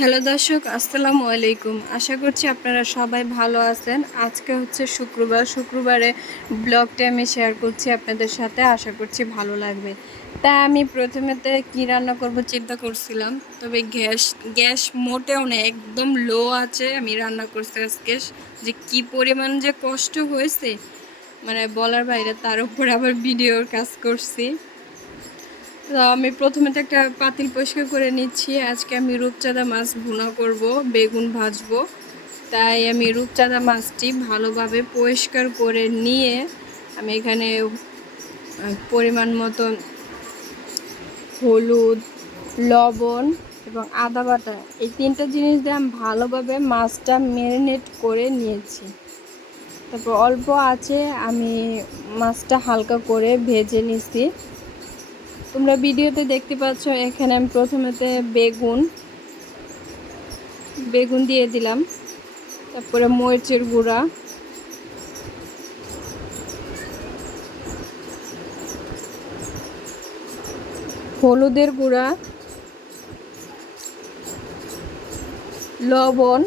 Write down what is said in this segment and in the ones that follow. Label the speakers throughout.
Speaker 1: Hello দর্শক, আসসালামু আলাইকুম। আশা করছি আপনারা সবাই ভালো আছেন। আজকে হচ্ছে শুক্রবার। শুক্রবারে ব্লগটা আমি শেয়ার করছি আপনাদের সাথে। আশা করছি ভালো লাগবে। তা আমি প্রথমেতে কি রান্না করব চিন্তা করছিলাম, তবে গ্যাস গ্যাস মোটেও না, একদম লো আছে আমি রান্না করছি আজকে। যে কি পরিমাণ যে কষ্ট হয়েছে মানে বলার বাইরে তার উপর আবার ভিডিওর কাজ করছি। তো আমি প্রথমে তো একটা পাতিল পরিষ্কার করে নিচ্ছি। আজকে আমি রূপচাঁদা মাছ ভুনা করব, বেগুন ভাজবো। তাই আমি রূপচাঁদা মাছটি ভালোভাবে পরিষ্কার করে নিয়ে আমি এখানে পরিমাণ মতো হলুদ, লবণ এবং আদা বাটা, এই তিনটা জিনিস দিয়ে আমি ভালোভাবে মাছটা ম্যারিনেট করে নিয়েছি। তারপর অল্প আছে, আমি মাছটা হালকা করে ভেজে নিছি তোমরা ভিডিওতে দেখতে পাচ্ছ, এখানে আমি প্রথমেতে বেগুন বেগুন দিয়ে দিলাম, তারপরে মরিচের গুঁড়া, হলুদের গুঁড়া, লবণ,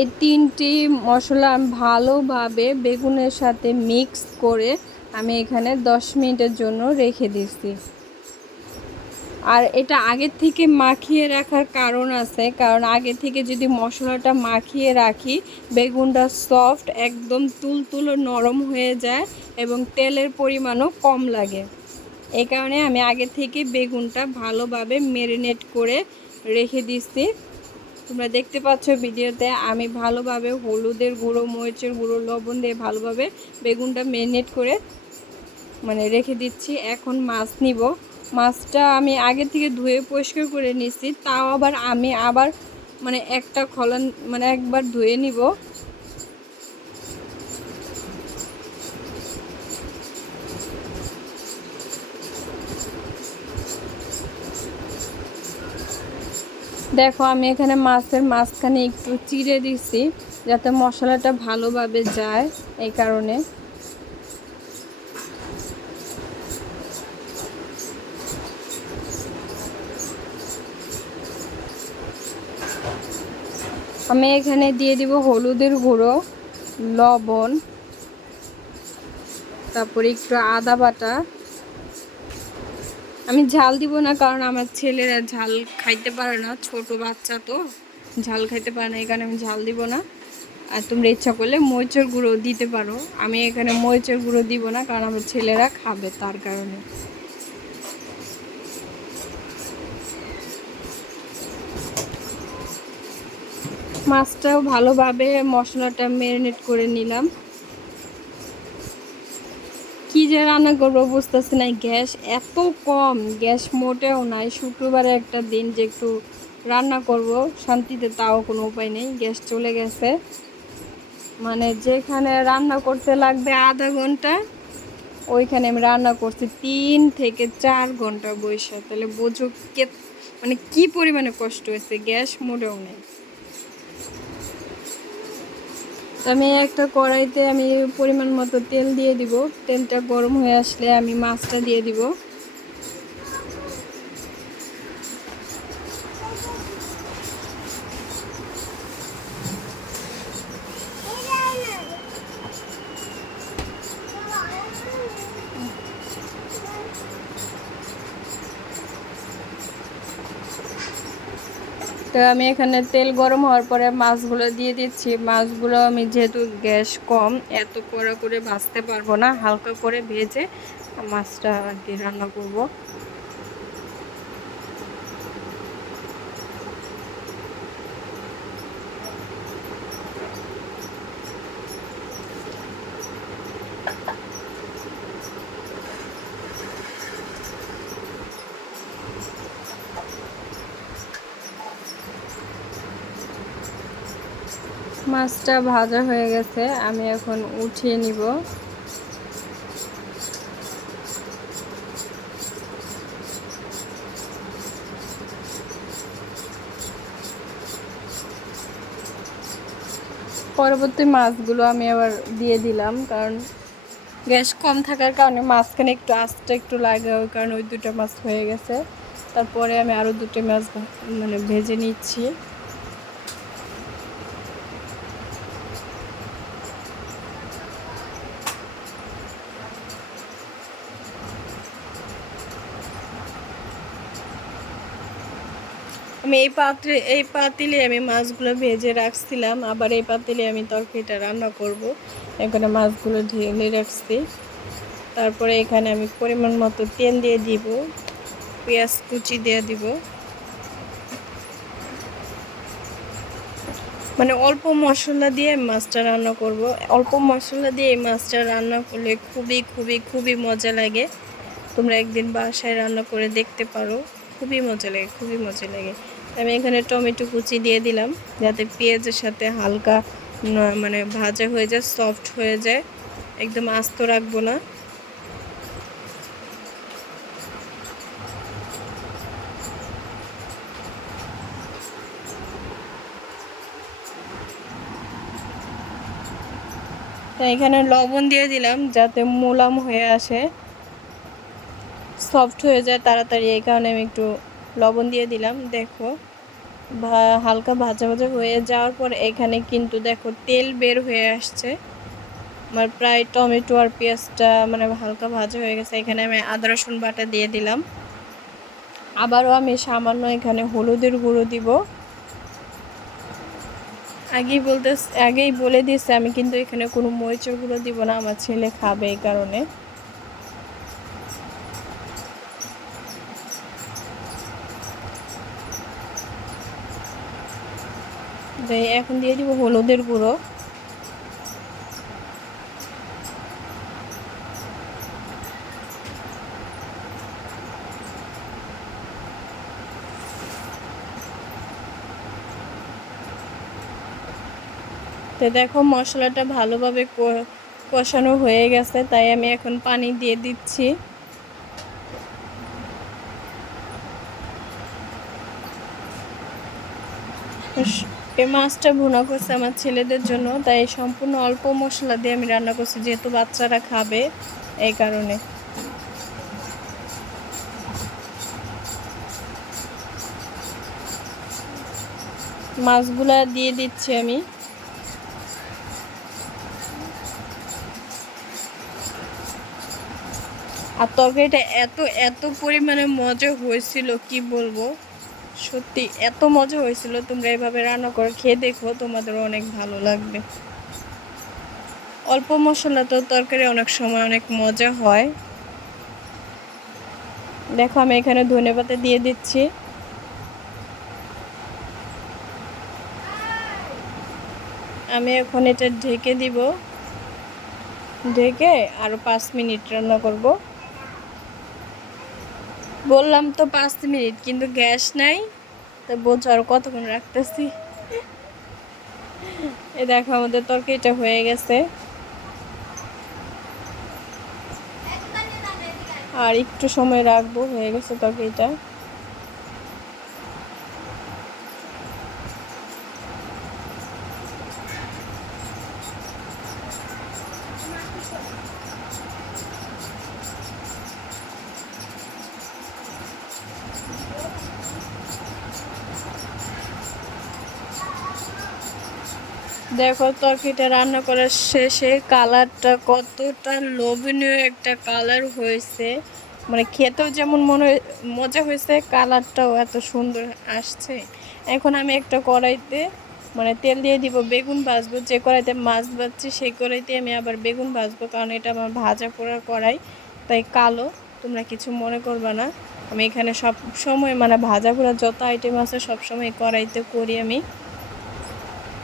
Speaker 1: এই তিনটি মশলা আমি ভালোভাবে বেগুনের সাথে মিক্স করে আমি এখানে দশ মিনিটের জন্য রেখে দিচ্ছি আর এটা আগের থেকে মাখিয়ে রাখার কারণ আছে। কারণ আগে থেকে যদি মশলাটা মাখিয়ে রাখি, বেগুনটা সফট একদম তুলতুলো নরম হয়ে যায় এবং তেলের পরিমাণও কম লাগে। এই কারণে আমি আগে থেকে বেগুনটা ভালোভাবে মেরিনেট করে রেখে দিচ্ছি তোমরা দেখতে পাচ্ছ ভিডিওতে, আমি ভালোভাবে হলুদের গুঁড়ো, মরিচের গুঁড়ো, লবণ দিয়ে ভালোভাবে বেগুনটা মেরিনেট করে মানে রেখে দিচ্ছি, এখন মাছ নিব। মাছটা আমি আগে থেকে ধুয়ে পরিষ্কার করে নিচ্ছি তাও আবার আমি আবার মানে একটা খলন মানে একবার ধুয়ে নিব। দেখো, আমি এখানে মাছের মাঝখানে একটু চিড়ে দিচ্ছি যাতে মশলাটা ভালোভাবে যায় এই কারণে। আমি এখানে দিয়ে দিব হলুদের গুঁড়ো, লবণ, তারপরে একটু আদা বাটা। আমি ঝাল দিব না কারণ আমার ছেলেরা ঝাল খাইতে পারে না, ছোট বাচ্চা তো, ঝাল খাইতে পারে না এখানে আমি ঝাল দিব না। আর তোমরা ইচ্ছা করলে মরিচের গুঁড়ো দিতে পারো। আমি এখানে মরিচের গুঁড়ো দিব না কারণ আমার ছেলেরা খাবে তার কারণে। মাছটাও ভালোভাবে মশলাটা ম্যারিনেট করে নিলাম। কি যে রান্না করব বুঝতেছি না, গ্যাস এত কম, গ্যাস মোটেও নাই। শুক্রবারে একটা দিন যে একটু রান্না করব, শান্তিতে তাও কোনো উপায় নেই, গ্যাস চলে গেছে। মানে যেখানে রান্না করতে লাগবে আধা ঘণ্টা, ওইখানে আমি রান্না করছি তিন থেকে চার ঘণ্টা বৈশা তাহলে বোঝো কে মানে কি পরিমাণে কষ্ট হয়েছে, গ্যাস মোটেও নেই তো আমি একটা কড়াইতে আমি পরিমাণ মতো তেল দিয়ে দিব। তেলটা গরম হয়ে আসলে আমি মাছটা দিয়ে দিব। তো আমি এখানে তেল গরম হওয়ার পরে মাছগুলো দিয়ে দিচ্ছি। মাছগুলো আমি যেহেতু গ্যাস কম, এত কড়া করে ভাজতে পারব না, হালকা করে ভেজে মাছটা আর কি রান্না করব। মাছটা ভাজা হয়ে গেছে, আমি এখন উঠিয়ে নিব। পরবর্তী মাছগুলো আমি আবার দিয়ে দিলাম, কারণ গ্যাস কম থাকার কারণে মাছখানে একটু আস্তে একটু লাগে, ওই কারণে ওই দুটো মাছ হয়ে গেছে। তারপরে আমি আরও দুটো মাছ মানে ভেজে নিচ্ছি। আমি এই পাত্রে, এই পাতিলে আমি মাছগুলো ভেজে রাখছিলাম। আবার এই পাতিলে আমি তরকারিটা রান্না করব। এখানে মাছগুলো ঢেলে রাখছি। তারপরে এখানে আমি পরিমাণ মতো তেল দিয়ে দিব। পেঁয়াজ কুচি দিয়ে দিব। মানে অল্প মশলা দিয়ে মাছটা রান্না করব। অল্প মশলা দিয়ে এই মাছটা রান্না করলে খুবই খুবই খুবই মজা লাগে। তোমরা একদিন বাসায় রান্না করে দেখতে পারো। খুবই মজা লাগে, খুবই মজা লাগে। আমি এখানে টমেটো কুচি দিয়ে দিলাম, যাতে পেঁয়াজের সাথে হালকা মানে ভাজা হয়ে যায় সফট হয়ে যায়। একদম আস্ত রাখব না। এখানে লবণ দিয়ে দিলাম, যাতে মোলাম হয়ে আসে। সফট হয়ে যায় তাড়াতাড়ি, এই কারণে আমি একটু লবণ দিয়ে দিলাম, দেখো। হালকা ভাজা ভাজা হয়ে যাওয়ার পর এখানে কিন্তু দেখো তেল বের হয়ে আসছে। আমার প্রায় টমেটো আর পেঁয়াজটা মানে হালকা ভাজা হয়ে গেছে। এখানে আমি আদা, রসুন বাটা দিয়ে দিলাম। আবারও আমি সামান্য এখানে হলুদের গুঁড়ো দিব। আগেই বলতে, আগেই বলে দিয়েছে, আমি কিন্তু এখানে কোনো মরিচের গুঁড়ো দিব না। আমার ছেলে খাবে এই কারণে। তাই এখন দিয়ে দিব হলুদের গুঁড়ো। তো দেখো মশলাটা ভালোভাবে কষানো হয়ে গেছে, তাই আমি এখন পানি দিয়ে দিচ্ছি। এই মাছটা ভুনা করছে আমার ছেলেদের জন্য, তাই সম্পূর্ণ অল্প মশলা দিয়ে আমি রান্না করছি, যেহেতু বাচ্চারা খাবে এই কারণে। মাছগুলা দিয়ে দিচ্ছি আমি। আর তরকারিটা এত এত পরিমাণে মজা হয়েছিল, কি বলব? সত্যি, এত মজা হয়েছিল। তোমরা এভাবে রান্না করে খেয়ে দেখো তোমাদের অনেক ভালো লাগবে। অল্প মশলা তো তরকারি অনেক সময় অনেক মজা হয়। দেখো, আমি এখানে ধনেপাতা দিয়ে দিচ্ছি। আমি এখন এটা ঢেকে দিব। ঢেকে আরও পাঁচ মিনিট রান্না করব। বললাম তো পাঁচ মিনিট, কিন্তু গ্যাস নাই, তো বোঝ আর কতক্ষণ রাখতেছি? এ দেখো আমাদের তরকারিটা হয়ে গেছে। আর একটু সময় রাখব, হয়ে গেছে তরকারিটা। দেখো তরকারিটা রান্না করার শেষে কালারটা কতটা লোভনীয় একটা কালার হয়েছে। মানে খেতেও যেমন মনে মজা হয়েছে, কালারটাও এত সুন্দর আসছে। এখন আমি একটা কড়াইতে মানে তেল দিয়ে দিব, বেগুন ভাজবো, যে কড়াইতে মাছ ভাজছি সেই কড়াইতে আমি আবার বেগুন ভাজবো, কারণ এটা আমার ভাজা পোড়া কড়াই, তাই কালো, তোমরা কিছু মনে করবা না। আমি এখানে সব সময় মানে ভাজা পোড়া যত আইটেম আছে সব সময় কড়াইতে করি আমি।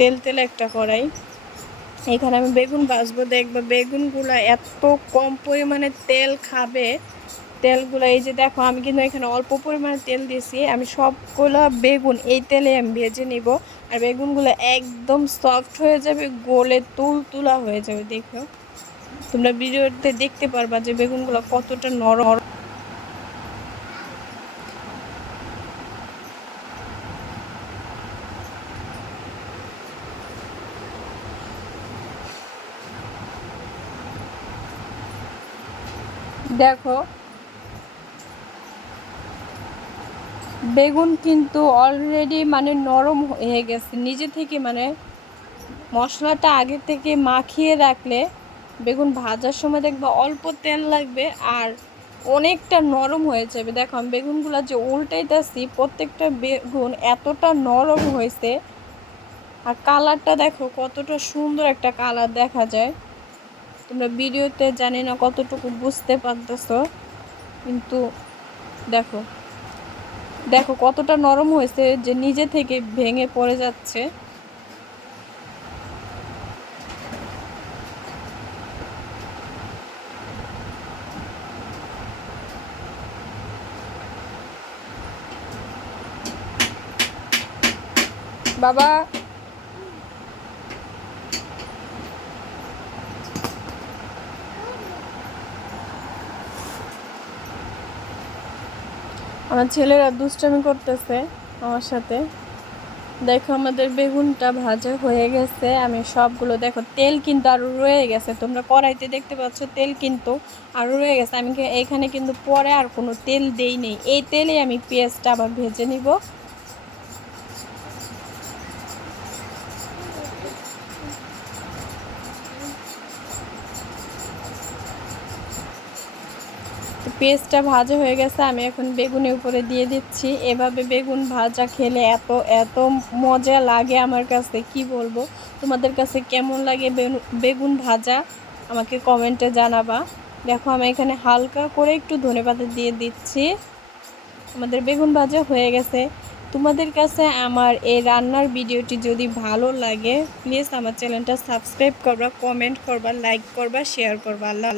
Speaker 1: তেল তেল একটা কড়াই। এখানে আমি বেগুন ভাজবো। দেখব বেগুনগুলো এত কম পরিমাণে তেল খাবে। তেলগুলো, এই যে দেখো, আমি কিন্তু এখানে অল্প পরিমাণে তেল দিয়েছি। আমি সবগুলো বেগুন, এই তেলে আমি ভেজে নিব। আর বেগুনগুলো একদম সফট হয়ে যাবে, গোলে তুল তুলা হয়ে যাবে, দেখো। তোমরা ভিডিওতে দেখতে পারবা যে বেগুনগুলো কতটা নরম। দেখো, বেগুন কিন্তু অলরেডি মানে নরম হয়ে গেছে। নিজে থেকে মানে মশলাটা আগে থেকে মাখিয়ে রাখলে বেগুন ভাজার সময় দেখবে অল্প তেল লাগবে আর অনেকটা নরম হয়ে যাবে। দেখো, আমি বেগুনগুলো যে উল্টাইতেছি, প্রত্যেকটা বেগুন এতটা নরম হয়েছে। আর কালারটা দেখো, কতটা সুন্দর একটা কালার দেখা যায়। তোমরা ভিডিওতে জানি না কতটুকু বুঝতে পারতেছো, কিন্তু দেখো দেখো কতটা নরম হয়েছে যে নিজে থেকে ভেঙে পড়ে যাচ্ছে। বাবা আমার ছেলেরা দুষ্টামি করতেছে আমার সাথে। দেখো আমাদের বেগুনটা ভাজা হয়ে গেছে। আমি সবগুলো দেখো, তেল কিন্তু আরও রয়ে গেছে। তোমরা কড়াইতে দেখতে পাচ্ছ তেল কিন্তু আরও রয়ে গেছে। আমি এখানে কিন্তু পরে আর কোনো তেল দেই নেই। এই তেলে আমি পেঁয়াজটা আবার ভেজে নিব। পেস্টটা ভাজা হয়ে গেছে, আমি এখন বেগুনের উপরে দিয়ে দিচ্ছি। এভাবে বেগুন ভাজা খেলে এত এত মজা লাগে আমার কাছে, কি বলব? তোমাদের কাছে কেমন লাগে বেগুন ভাজা? আমাকে কমেন্টে জানাবা। দেখো, আমি এখানে হালকা করে একটু ধনে পাতা দিয়ে দিচ্ছি। আমাদের বেগুন ভাজা হয়ে গেছে। তোমাদের কাছে আমার এই রান্নার ভিডিওটি যদি ভালো লাগে প্লিজ আমার চ্যানেলটা সাবস্ক্রাইব করবা কমেন্ট করবা লাইক করবা শেয়ার করবা। আল্লাহ